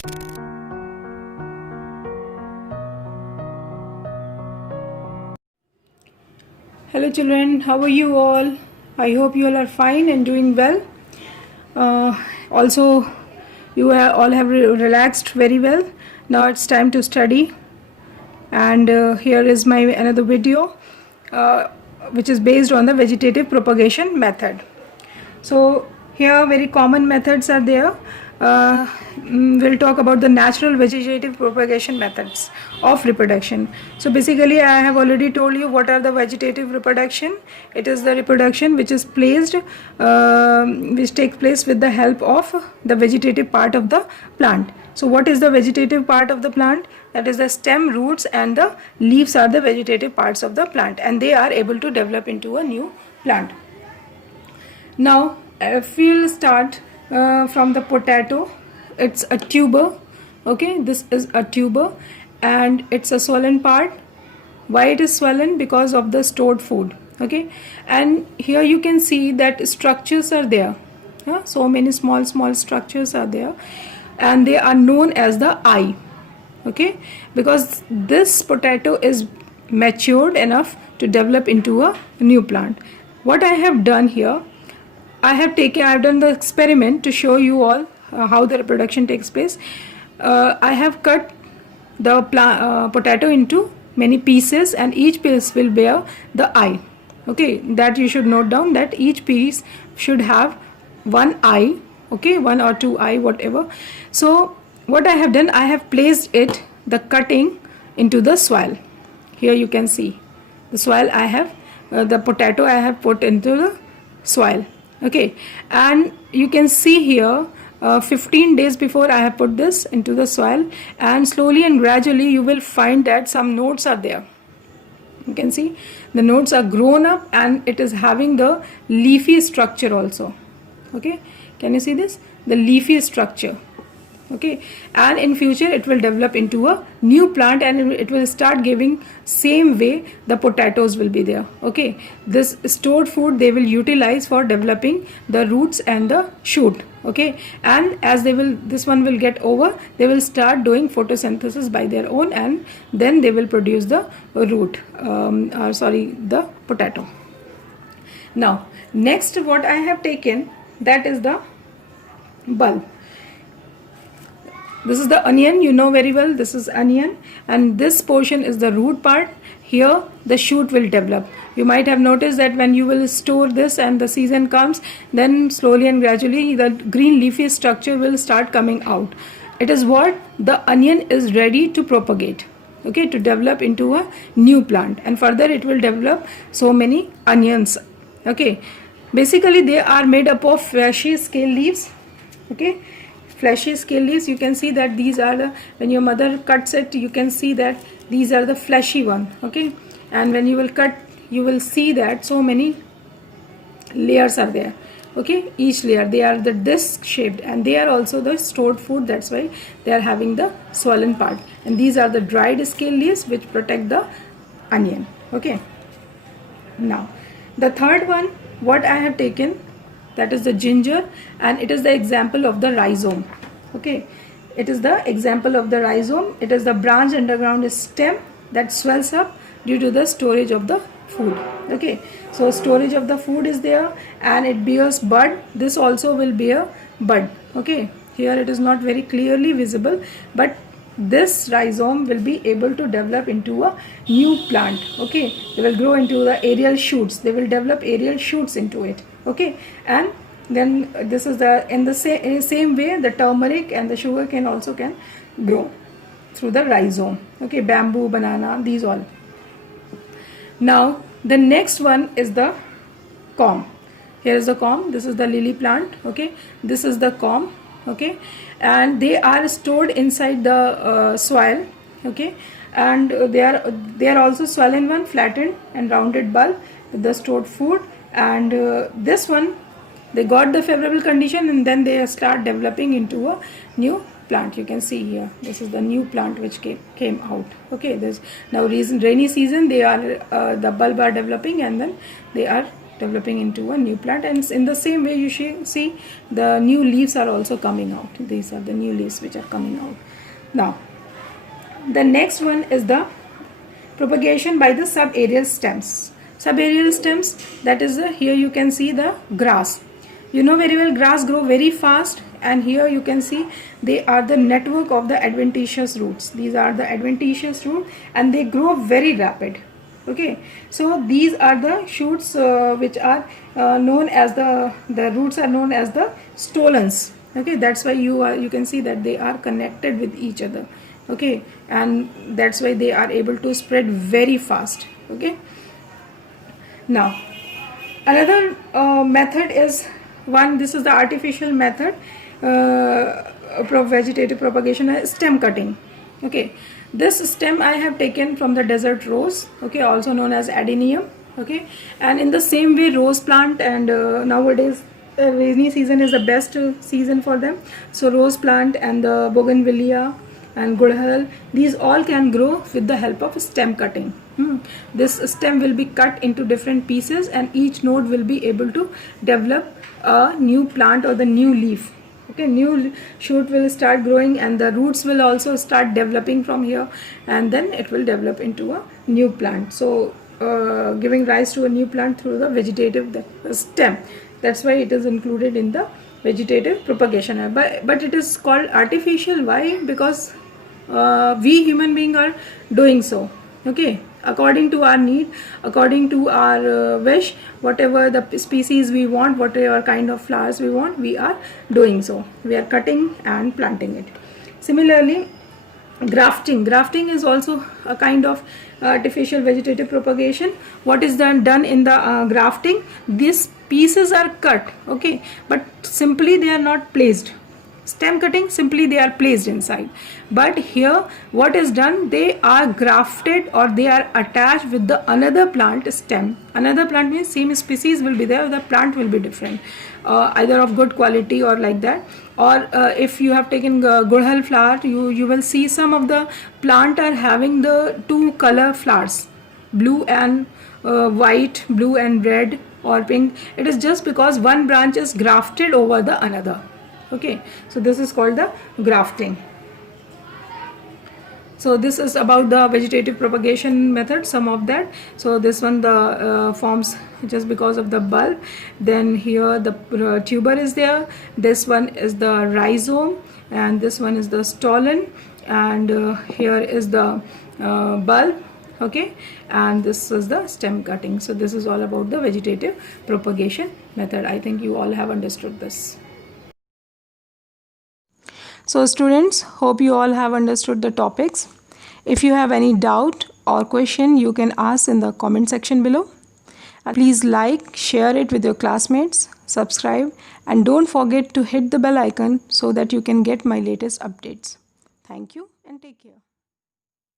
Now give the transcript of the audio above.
Hello children, how are you all? I hope you all are fine and doing well. Also, you all have relaxed very well. Now it's time to study, and here is my another video which is based on the vegetative propagation method. So here very common methods are there. We'll talk about the natural vegetative propagation methods of reproduction. So basically I have already told you what are the vegetative reproduction. It is the reproduction which is placed which takes place with the help of the vegetative part of the plant. So what is the vegetative part of the plant? That is the stem, roots and the leaves are the vegetative parts of the plant, and they are able to develop into a new plant. Now if we'll start from the potato, it's a tuber. Okay, this is a tuber and it's a swollen part. Why it is swollen? Because of the stored food. Okay, and here you can see that structures are there. So many small structures are there, and they are known as the eye. Okay, because this potato is matured enough to develop into a new plant. What I have done here, I have done the experiment to show you all how the reproduction takes place. I have cut the potato into many pieces, and each piece will bear the eye. Okay, that you should note down, that each piece should have one eye. Okay, one or two eye, whatever. So what I have done, I have placed the cutting into the soil. Here you can see the soil. I have the potato I have put into the soil. Okay, and you can see here 15 days before I have put this into the soil, and slowly and gradually you will find that some nodes are there. You can see the nodes are grown up and it is having the leafy structure also. Okay, can you see this? The leafy structure. Okay, and in future it will develop into a new plant and it will start giving same way the potatoes will be there. Okay, this stored food they will utilize for developing the roots and the shoot. Okay, and as this one will get over, they will start doing photosynthesis by their own, and then they will produce the root the potato. Now next what I have taken, that is the bulb. This is the onion, you know very well, this is onion, and this portion is the root part. Here the shoot will develop. You might have noticed that when you will store this and the season comes, then slowly and gradually the green leafy structure will start coming out. It is what the onion is ready to propagate. Okay, to develop into a new plant, and further it will develop so many onions. Okay, basically they are made up of fleshy scale leaves. Okay, fleshy scale leaves, you can see that these are the, when your mother cuts it, you can see that these are the fleshy one. Okay, and when you will cut, you will see that so many layers are there. Okay, each layer, they are the disc shaped, and they are also the stored food. That's why they are having the swollen part, and these are the dried scale leaves which protect the onion. Okay, now the third one what I have taken, that is the ginger, and it is the example of the rhizome. Okay, it is the example of the rhizome. It is the branch underground stem that swells up due to the storage of the food. Okay, so storage of the food is there, and it bears bud. This also will bear bud. Okay, here it is not very clearly visible, but this rhizome will be able to develop into a new plant. Okay, they will grow into the aerial shoots. They will develop aerial shoots into it. Okay, and then this is in the same way the turmeric and the sugar cane also can grow through the rhizome. Okay, bamboo, banana, these all. Now the next one is the corm. Here is the corm. This is the lily plant. Okay, this is the corm. Okay, and they are stored inside the soil. Okay, and they are also swollen one, flattened and rounded bulb with the stored food. And this one, they got the favorable condition, and then they start developing into a new plant. You can see here, this is the new plant which came out. Okay, there's now rainy season, they are the bulb are developing, and then they are developing into a new plant. And in the same way, you see the new leaves are also coming out. These are the new leaves which are coming out. Now the next one is the propagation by the subaerial stems. Subaerial stems, that is here you can see the grass. You know very well, grass grow very fast, and here you can see they are the network of the adventitious roots. These are the adventitious roots and they grow very rapid. Okay, so these are the shoots which are known as the roots are known as the stolons. Okay, that's why you can see that they are connected with each other. Okay, and that's why they are able to spread very fast. Okay, now another method is this is the artificial method vegetative propagation, stem cutting. Okay, this stem I have taken from the desert rose, okay, also known as adenium. Okay, and in the same way, rose plant, and nowadays rainy season is the best season for them. So rose plant and the bougainvillea and gudhal, these all can grow with the help of stem cutting. This stem will be cut into different pieces, and each node will be able to develop a new plant or the new leaf. Okay, new shoot will start growing, and the roots will also start developing from here, and then it will develop into a new plant. So giving rise to a new plant through the vegetative stem. That's why it is included in the vegetative propagation. But it is called artificial. Why? Because we human beings are doing so. Okay, according to our need, according to our wish, whatever the species we want, whatever kind of flowers we want, we are doing so. We are cutting and planting it. Similarly, grafting is also a kind of artificial vegetative propagation. What is done in the grafting? These pieces are cut, okay, but simply they are not placed. Stem cutting, simply they are placed inside. But here what is done, they are grafted, or they are attached with the another plant stem. Another plant means same species will be there, the plant will be different, either of good quality or like that. Or if you have taken gudhal flower, you will see some of the plant are having the two color flowers, blue and white, blue and red or pink. It is just because one branch is grafted over the another. Okay, so this is called the grafting. So this is about the vegetative propagation method, some of that. So this one, the forms just because of the bulb. Then here the tuber is there. This one is the rhizome, and this one is the stolon, and here is the bulb. Okay, and this is the stem cutting. So this is all about the vegetative propagation method. I think you all have understood this. So students, hope you all have understood the topics. If you have any doubt or question, you can ask in the comment section below. And please like, share it with your classmates, subscribe, and don't forget to hit the bell icon so that you can get my latest updates. Thank you and take care.